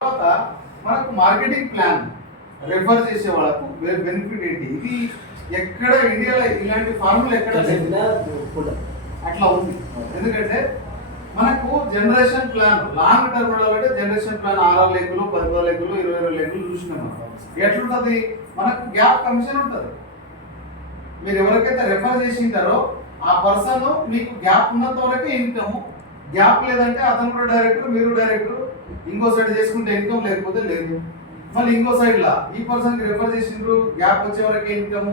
తర్వాత మనకు marketing plan refer చేసే వాళ్ళకు బెనిఫిట్ ఏంటి? ఇది ఎక్కడ ఇండియాలో ఇలాంటి ఫార్ములా ఎక్కడ అట్లా ఉంది. ఎందుకంటే మనకు జనరేషన్ ప్లాన్ లాంగ్ టర్మ్ అంటే జనరేషన్ ప్లాన్ 6 లెక్కలు 10 లెక్కలు 20 లెక్కలు చూసినాం. ఎట్లుంటది? మనకు గ్యాప్ కమిషన్ ఉంటుంది. మీరు ఎవరికైతే రెఫర్ చేసింటారో ఆ పర్సన్ మీకు గ్యాప్ ఉన్నంత వరకే ఇన్కమ్, గ్యాప్ లేదంటే అతను కూడా డైరెక్టర్ మీరు డైరెక్టర్, ఇంకో సైడ్ చేసుకుంటే ఇన్కమ్ లేకపోతే లేదు. మళ్ళీ ఇంకో సైడ్ లా ఈ పర్సన్ కి రెఫర్ చేసిండ్రు, గ్యాప్ వచ్చే వరకే ఇన్కమ్,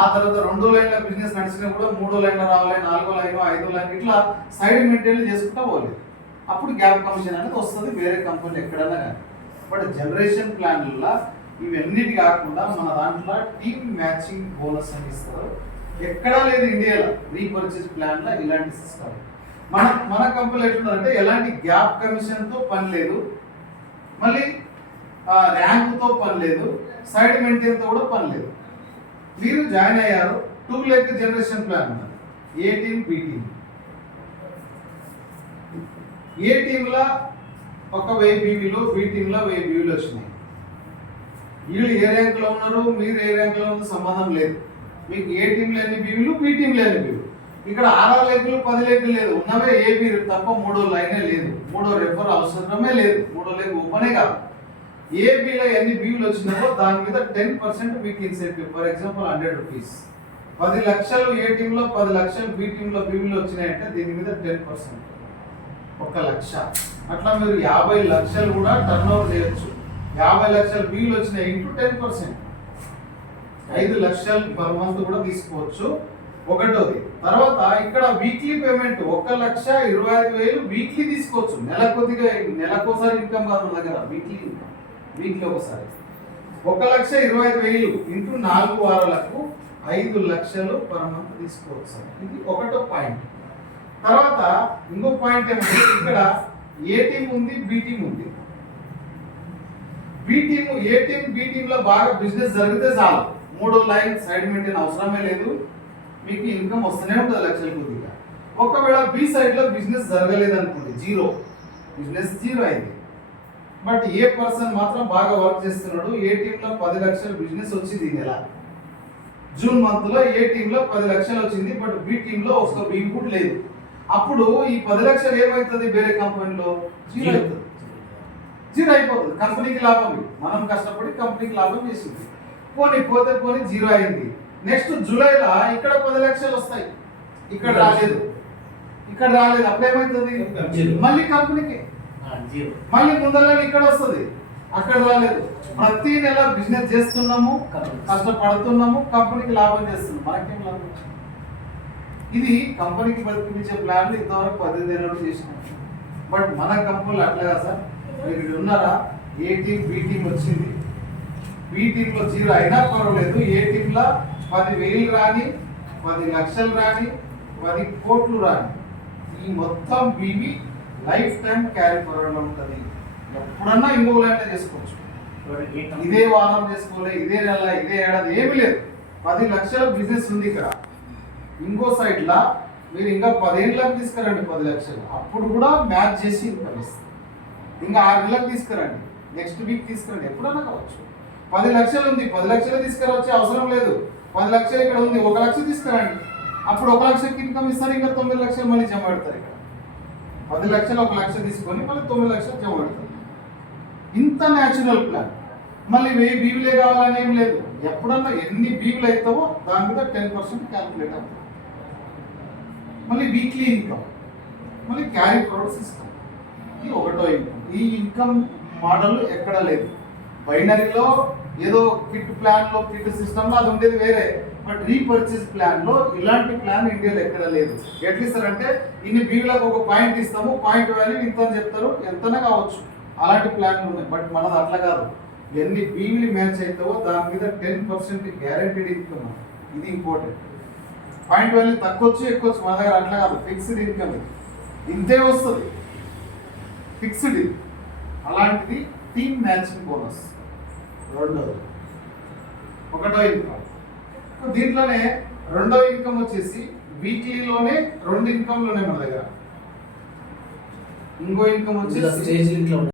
ఆ తర్వాత 2 లైన్ల బిజినెస్ నడిచినా కూడా 3 లైన్ల రావాలి, 4 లైన్ 5 లైన్ ఇట్లా సైడ్ మెయింటైన్ చేసుకుంటా పోలేదు. అప్పుడు గ్యాప్ కమిషన్ అనేది వస్తుంది వేరే కంపెనీ ఎక్కడన్నా కానీ. బట్ జనరేషన్ ప్లాన్ల ఇవన్నిటి కాకుండా మన దాంట్లో టీమ్ మ్యాచింగ్ బోనస్ అని ఇస్తారు. ఎక్కడా లేదు ఇండియాలో రీపర్చేస్ ప్లాన్ లో ఇలాంటి సిస్టమ్. మన కంపెనీ ఎట్లుందంటే ఎలాంటి గ్యాప్ కమిషన్ తో పని లేదు, మళ్ళీ ర్యాంక్ తో పని లేదు, సైడ్ మెయింటైన్ తో కూడా పని లేదు. మీరు జాయిన్ అయ్యారు 2 లెక్క జనరేషన్ ప్లాన్, ఏ టీమ్ బి టీమ్. ఏ టీమ్ లా ఒక 1000 బీవీలు, బి టీమ్ లో 1000 బీవీలు వచ్చినాయి. వీళ్ళు ఏ ర్యాంక్ లో ఉన్నారు, మీరు ఏ ర్యాంక్ లో ఉన్న సంబంధం లేదు. మీకు ఏ టీమ్ లో ఎన్ని బీవీలు, బి టీమ్ లో ఎన్ని బీవీలు. ఇక్కడ 6 లెక్కలు 10 లెక్కలు లేదు, ఉన్నవే ఏ బీ తప్ప 3వ లైనే లేదు, 3వ రెఫర్ అవసరమే లేదు, 3వ లెక్క ఓపెనే కాదు. ఏ బీలో ఎన్ని బీవీలు వచ్చినావో దాని మీద 10% మీకు ఇన్సెంటివ్. For example 100 rupees. 10 లక్షలు ఏ టీంలో, 10 లక్షలు బి టీంలో బీవీలు వచ్చినాయంటే దీని మీద 10%, 1 లక్ష. అట్లా మీరు 50 లక్షలు కూడా టర్న్ ఓవర్ చేయొచ్చు. 50 లక్షలు బీవీలు వచ్చినాయి ఇంటూ 10%, 5 లక్షలు పర్ మంత్ కూడా తీసుకోవచ్చు. ఒకటోది. తర్వాత ఇక్కడ వీక్లీ పేమెంట్ 1,25,000 వీక్లీ తీసుకోవచ్చు. నెలకోసారి ఇన్కమ్ కాదు మన దగ్గర, వీక్లీ ఇన్కమ్, వీక్లీ ఒకసారి. 1,25,000 ఇంటూ 4 వారాలకు 5 లక్షలు పర్ మంత్ తీసుకోవచ్చు. ఇది ఒకటో పాయింట్. తర్వాత ఇంకో పాయింట్ ఏమంటే ఇక్కడ ఏ టీం ఉంది, బి టీం ఉంది. బి టీం, ఏ టీం బి టీం లో బాగా బిజినెస్ జరిగితే చాలు, 3వ లైన్ సైడ్ మెయింటైన్ అవసరమే లేదు, మీకు ఇన్కమ్ వస్తూనే ఉంటుంది లక్షల కొద్దిగా. ఒకవేళ బి సైడ్ లో బిజినెస్ జరగలేదు అనుకోండి, జీరో, బిజినెస్ జీరో అయింది. బట్ ఏ పర్సన్ మాత్రం బాగా వర్క్ చేస్తున్నాడు, ఏ టీంలో 10 లక్షలు బిజినెస్ వచ్చింది ఈ నెల జూన్ మంత్ లో, ఏ టీంలో 10 లక్షలు వచ్చింది, బట్ బి టీంలో ఒక బీ కూడా లేదు. అప్పుడు ఈ 10 లక్షలు ఏమవుతుంది, వేరే కంపెనీలో జీరో అవుతుంది, జీరో అయిపోతుంది. కంపెనీకి లాభం, మనం కష్టపడి కంపెనీకి లాభం చేసింది, పోతే జీరో అయింది. నెక్స్ట్ జూలైలో ఇక్కడ 10 లక్షలు వస్తాయి, ఇక్కడ రాలేదు, అప్పుడు ఏమవుతుంది, మళ్ళీ కంపెనీకి, మళ్ళీ ముందర ఇక్కడ వస్తుంది, అక్కడ రాలేదు. ప్రతి నెల బిజినెస్ చేస్తున్నాము, కష్టపడుతున్నాము, కంపెనీకి లాభం చేస్తున్నాం, మనకేం లాభం? ఇది కంపెనీకి బతికించే ప్లాన్లు ఇంతవరకు 15 ఏళ్ళ చేసినాం. బట్ మన కంపెనీలో అట్లాగా సార్, మీరు ఉన్నారా, ఏ టీం బి టీం వచ్చింది, బి టీంలో జీరో అయినా పర్వాలేదు, ఏ టీంలో 10,000 రాని, 10 లక్షలు రాని, 10 కోట్లు రాని, ఈ మొత్తం BV life time carry forward ఉంటుంది. ఎప్పుడన్నా ఇంకో లైన్ చేసుకోవచ్చు, ఇదే వారం చేసుకోలే, ఇదే నెల, ఇదే ఏడాది ఏమి లేదు. 10 లక్షల బిజినెస్ ఉంది ఇక్కడ. ఇంకో సైడ్ లా మీరు ఇంకా 10 ఏళ్ళకి తీసుకురండి 10 లక్షలు, అప్పుడు కూడా మ్యాచ్ చేసి ఇన్కమ్ ఇస్తుంది. ఇంకా 6 నెలలకు తీసుకురండి, నెక్స్ట్ వీక్ తీసుకురండి, ఎప్పుడన్నా కావచ్చు. 10 లక్షలు ఉంది, 10 లక్షలు తీసుకురావచ్చే అవసరం లేదు. 10 లక్షలు ఇక్కడ ఉంది, 1 లక్ష తీసుకురండి, అప్పుడు 1 లక్షకి ఇన్కమ్ ఇస్తారు, ఇంకా 9 లక్షలు మళ్ళీ జమ పెడతారు. ఇక్కడ 10 లక్షలు 1 లక్ష తీసుకొని మళ్ళీ 9 లక్షలు జమ పెడతారు. ఇంత న్యాచురల్ ప్లాన్. మళ్ళీ 1000 బీవీలే కావాలని ఏం లేదు, ఎప్పుడన్నా ఎన్ని బీవీలు అవుతావో దాని మీద 10% క్యాల్కులేట్ అవుతుంది. మళ్ళీ వీక్లీ ఇన్కమ్, మళ్ళీ క్యారీ ఫార్వర్డ్ సిస్టమ్. ఇది ఒకటో ఇన్కమ్. ఈ ఇన్కమ్ మోడల్ ఎక్కడ లేదు. బైనరీలో ఏదో కిట్ ప్లాన్ లో, కిట్ సిస్టమ్ లో అది ఉండేది వేరే, బట్ రీపర్చేస్ ప్లాన్ లో ఇలాంటి ప్లాన్ ఇండియాలో ఎక్కడ లేదు. ఎట్లా ఇస్తారంటే ఇన్ని బీవీలకు ఒక పాయింట్ ఇస్తాము, పాయింట్ వాల్యూ ఇంత అని చెప్తారు, ఎంతనే కావచ్చు, అలాంటి ప్లాన్లు ఉన్నాయి. బట్ మనది అట్లా కాదు, ఎన్ని బీవీలు మ్యాచ్ అవుతావో దాని మీద 10% గ్యారెంటీడ్ ఇన్కమ్. ఇది ఇంపార్టెంట్. పాయింట్ వాల్యూ తక్కువచ్చు ఎక్కువచ్చు, మన దగ్గర అట్లా కాదు, ఫిక్స్డ్ ఇన్కమ్ ఇంతే వస్తుంది, ఫిక్స్డ్. అలాంటిది టీమ్ మ్యాచింగ్ బోనస్ రెండోది. ఒకటో ఇన్కమ్. దీంట్లోనే రెండో ఇన్కమ్ వచ్చేసి వీక్లీలోనే 2 ఇన్కమ్లు ఉన్నాయి మన దగ్గర. ఇంకో ఇన్కమ్ వచ్చేసి